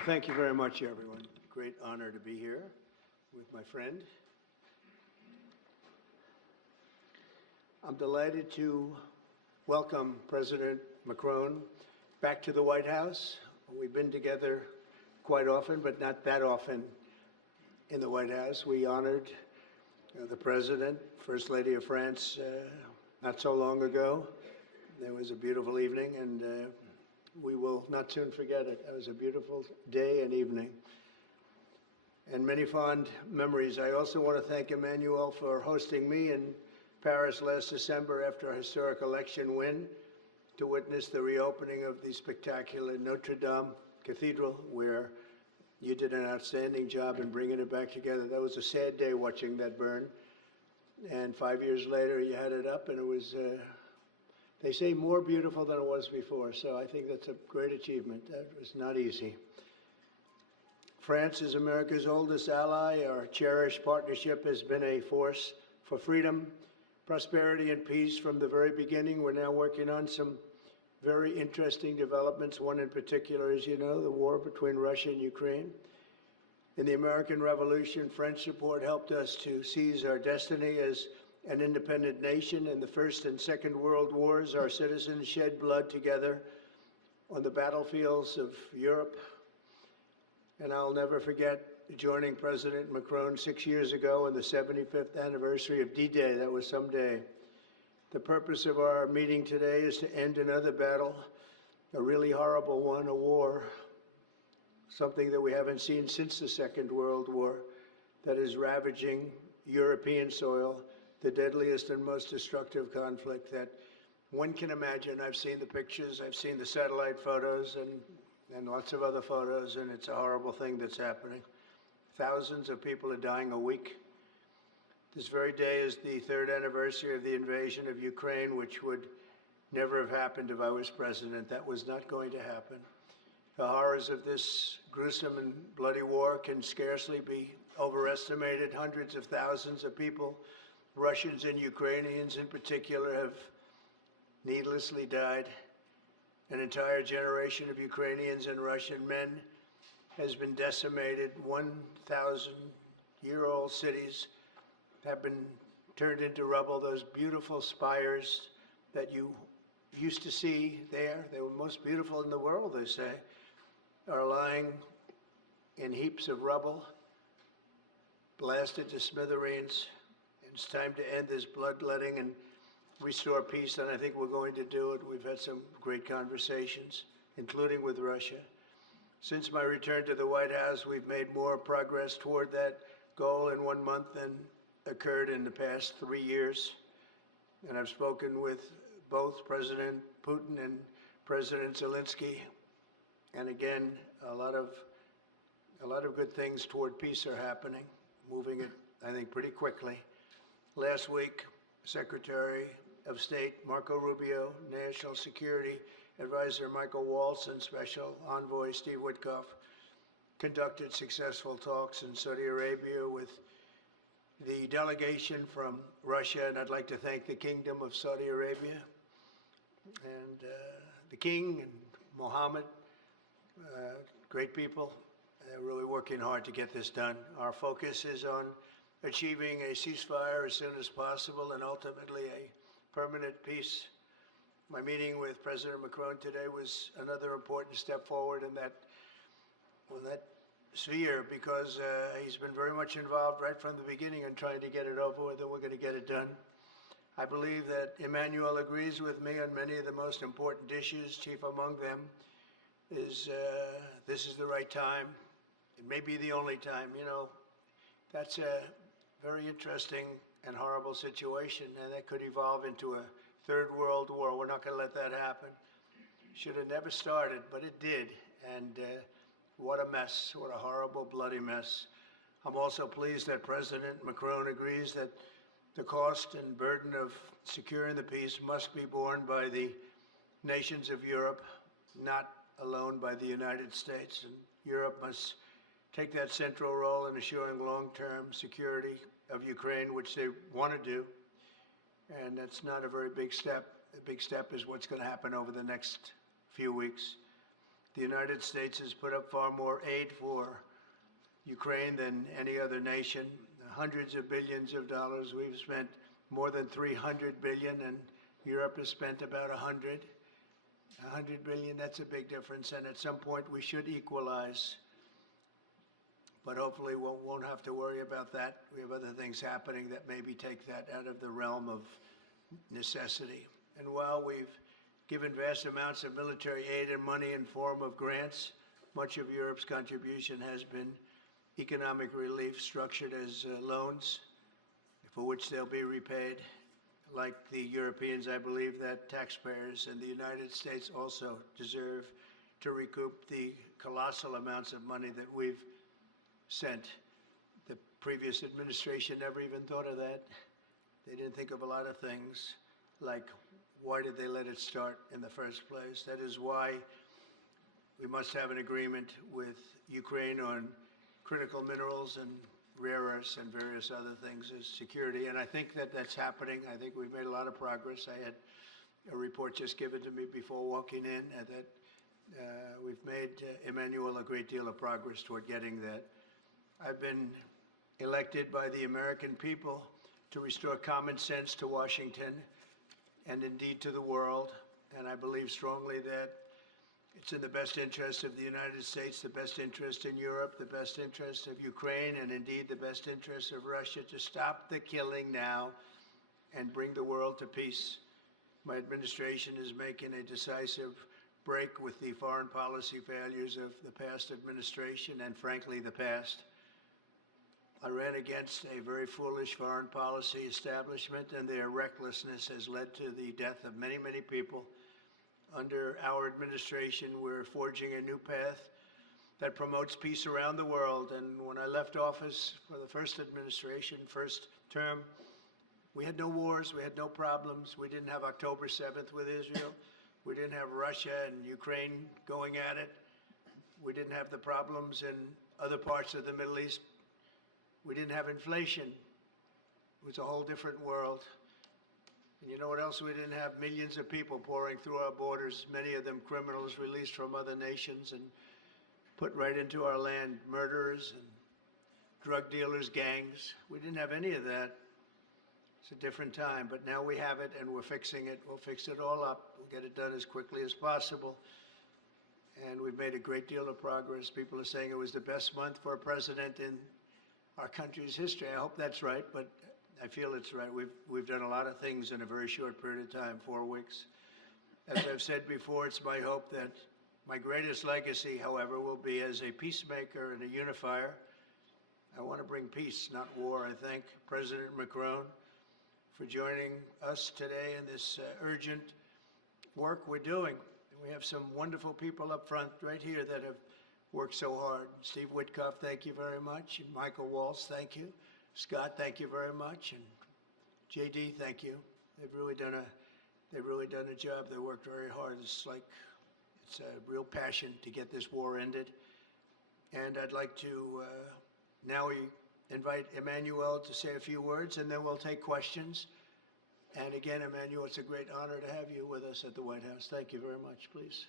Well, thank you very much, everyone. Great honor to be here with my friend. I'm delighted to welcome President Macron back to the White House. We've been together quite often, but not that often in the White House. We honored the President, First Lady of France, not so long ago. It was a beautiful evening, and we will not soon forget it. It was a beautiful day and evening, and many fond memories. I also want to thank Emmanuel for hosting me in Paris last December after a historic election win to witness the reopening of the spectacular Notre Dame Cathedral, where you did an outstanding job in bringing it back together. That was a sad day watching that burn, and 5 years later you had it up, and it was they say more beautiful than it was before, so I think that's a great achievement. That was not easy. France is America's oldest ally. Our cherished partnership has been a force for freedom, prosperity, and peace from the very beginning. We're now working on some very interesting developments. One in particular, as you know, the war between Russia and Ukraine. In the American Revolution, French support helped us to seize our destiny as an independent nation. In the First and Second World Wars, our citizens shed blood together on the battlefields of Europe. And I'll never forget joining President Macron 6 years ago on the 75th anniversary of D-Day. That was some day. The purpose of our meeting today is to end another battle, a really horrible one, a war, something that we haven't seen since the Second World War, that is ravaging European soil, the deadliest and most destructive conflict that one can imagine. I've seen the pictures, I've seen the satellite photos and lots of other photos, and it's a horrible thing that's happening. Thousands of people are dying a week. This very day is the 3rd anniversary of the invasion of Ukraine, which would never have happened if I was president. That was not going to happen. The horrors of this gruesome and bloody war can scarcely be overestimated. Hundreds of thousands of people, Russians and Ukrainians in particular, have needlessly died. An entire generation of Ukrainians and Russian men has been decimated. 1,000-year-old cities have been turned into rubble. Those beautiful spires that you used to see there, they were most beautiful in the world, they say, are lying in heaps of rubble, blasted to smithereens. It's time to end this bloodletting and restore peace, and I think we're going to do it. We've had some great conversations, including with Russia. Since my return to the White House, we've made more progress toward that goal in 1 month than occurred in the past 3 years. And I've spoken with both President Putin and President Zelensky. And again, a lot of good things toward peace are happening, moving it, I think, pretty quickly. Last week, Secretary of State Marco Rubio, National Security Advisor Michael Waltz, and Special Envoy Steve Witkoff conducted successful talks in Saudi Arabia with the delegation from Russia, and I'd like to thank the Kingdom of Saudi Arabia and the King and Mohammed, great people. They're really working hard to get this done. Our focus is on achieving a ceasefire as soon as possible and ultimately a permanent peace. My meeting with President Macron today was another important step forward in that sphere, because he's been very much involved right from the beginning in trying to get it over with, and we're going to get it done. I believe that Emmanuel agrees with me on many of the most important issues. Chief among them is this is the right time. It may be the only time. You know, that's a very interesting and horrible situation, and that could evolve into a third world war. We're not going to let that happen. Should have never started, but it did, and what a mess, what a horrible, bloody mess. I'm also pleased that President Macron agrees that the cost and burden of securing the peace must be borne by the nations of Europe, not alone by the United States. And Europe must take that central role in assuring long-term security of Ukraine, which they want to do. And that's not a very big step. The big step is what's going to happen over the next few weeks. The United States has put up far more aid for Ukraine than any other nation. Hundreds of billions of dollars. We've spent more than 300 billion, and Europe has spent about 100. 100 billion, that's a big difference, and at some point we should equalize. But hopefully we won't have to worry about that. We have other things happening that maybe take that out of the realm of necessity. And while we've given vast amounts of military aid and money in form of grants, much of Europe's contribution has been economic relief structured as loans for which they'll be repaid. Like the Europeans, I believe that taxpayers in the United States also deserve to recoup the colossal amounts of money that we've sent. The previous administration never even thought of that. They didn't think of a lot of things, like why did they let it start in the first place? That is why we must have an agreement with Ukraine on critical minerals and rare earths and various other things as security. And I think that that's happening. I think we've made a lot of progress. I had a report just given to me before walking in that we've made, Emmanuel, a great deal of progress toward getting that. I've been elected by the American people to restore common sense to Washington and indeed to the world. And I believe strongly that it's in the best interest of the United States, the best interest in Europe, the best interest of Ukraine, and indeed the best interest of Russia to stop the killing now and bring the world to peace. My administration is making a decisive break with the foreign policy failures of the past administration and, frankly, the past. I ran against a very foolish foreign policy establishment, and their recklessness has led to the death of many, many people. Under our administration, we're forging a new path that promotes peace around the world. And when I left office for the first administration, first term, we had no wars, we had no problems. We didn't have October 7th with Israel. We didn't have Russia and Ukraine going at it. We didn't have the problems in other parts of the Middle East. We didn't have inflation. It was a whole different world. And you know what else we didn't have? Millions of people pouring through our borders, many of them criminals released from other nations and put right into our land, murderers and drug dealers, gangs. We didn't have any of that. It's a different time, but now we have it and we're fixing it. We'll fix it all up. We'll get it done as quickly as possible. And we've made a great deal of progress. People are saying it was the best month for a president in our country's history. I hope that's right, but I feel it's right. We've done a lot of things in a very short period of time, 4 weeks. As I've said before, it's my hope that my greatest legacy, however, will be as a peacemaker and a unifier. I want to bring peace, not war. I thank President Macron for joining us today in this urgent work we're doing. We have some wonderful people up front right here that have worked so hard. Steve Witkoff, thank you very much. And Michael Waltz, thank you. Scott, thank you very much. And JD, thank you. They've really done a job. They worked very hard. It's a real passion to get this war ended. And I'd like to now invite Emmanuel to say a few words, and then we'll take questions. And again, Emmanuel, it's a great honor to have you with us at the White House. Thank you very much, please.